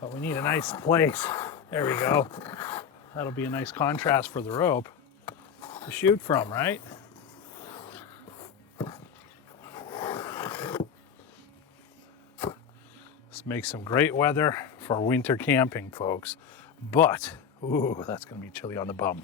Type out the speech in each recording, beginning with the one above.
But we need a nice place. There we go. That'll be a nice contrast for the rope to shoot from, right? This makes some great weather for winter camping, folks. But, ooh, that's gonna be chilly on the bum.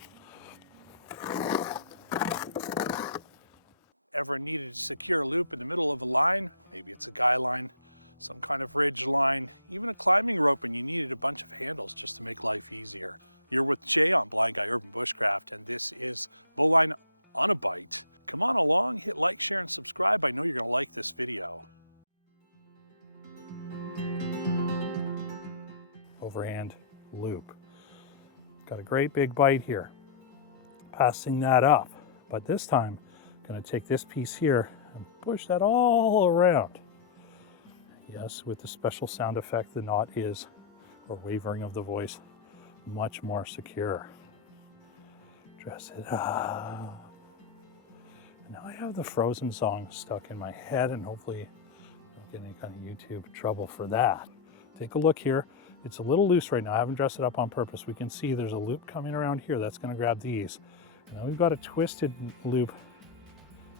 Overhand loop. Got a great big bite here. Passing that up, but this time I'm going to take this piece here and push that all around. Yes, with the special sound effect, the knot is, or wavering of the voice, much more secure. Dress it up. And now I have the Frozen song stuck in my head, and hopefully I don't get any kind of YouTube trouble for that. Take a look here. It's a little loose right now. I haven't dressed it up on purpose. We can see there's a loop coming around here. That's going to grab these. And then we've got a twisted loop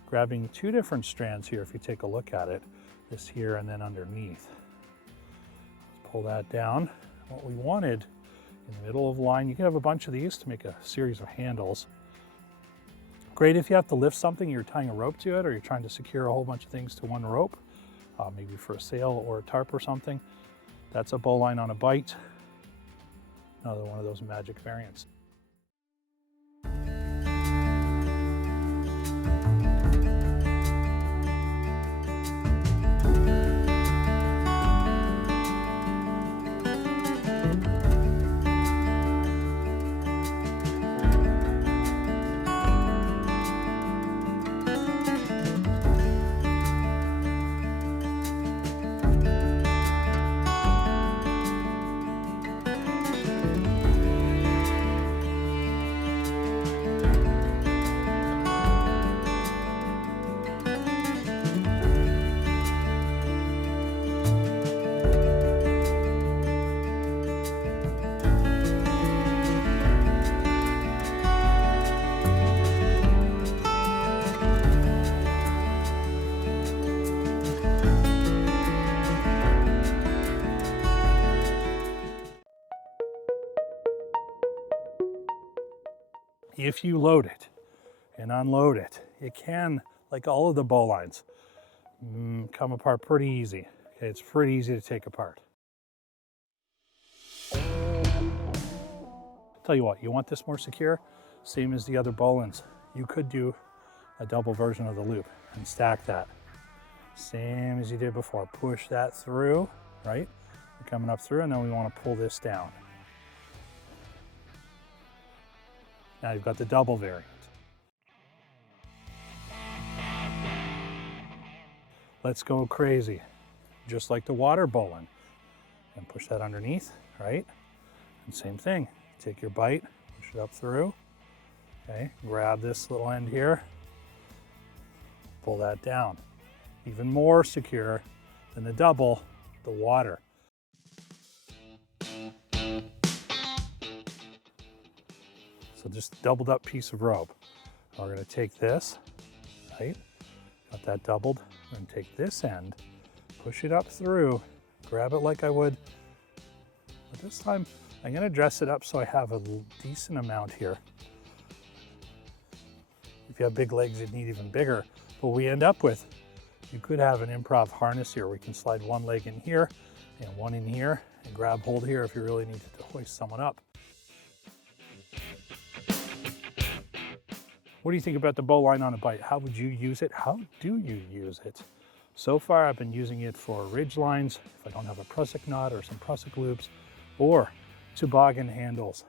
grabbing two different strands here if you take a look at it. This here and then underneath. Let's pull that down. What we wanted in the middle of the line, you can have a bunch of these to make a series of handles. Great if you have to lift something, you're tying a rope to it, or you're trying to secure a whole bunch of things to one rope, maybe for a sail or a tarp or something. That's a bowline on a Bight. Another one of those magic variants. If you load it and unload it, it can, like all of the bowlines, come apart pretty easy. Okay, it's pretty easy to take apart. Tell you what, you want this more secure? Same as the other bowlines. You could do a double version of the loop and stack that. Same as you did before. Push that through, right? We're coming up through, and then we want to pull this down. Now you've got the double variant. Let's go crazy, just like the water bowline. And push that underneath, right? And same thing, take your Bight, push it up through. Okay, grab this little end here, pull that down. Even more secure than the double, the water. So just doubled up piece of rope. We're gonna take this, right? Got that doubled. We're gonna take this end, push it up through, grab it like I would. But this time, I'm gonna dress it up so I have a decent amount here. If you have big legs, you'd need even bigger. What we end up with, you could have an Improv harness here. We can slide one leg in here and one in here and grab hold here if you really need to hoist someone up. What do you think about the bowline on a Bight? How would you use it? How do you use it? So far, I've been using it for ridge lines, if I don't have a prusik knot or some prusik loops, or toboggan handles.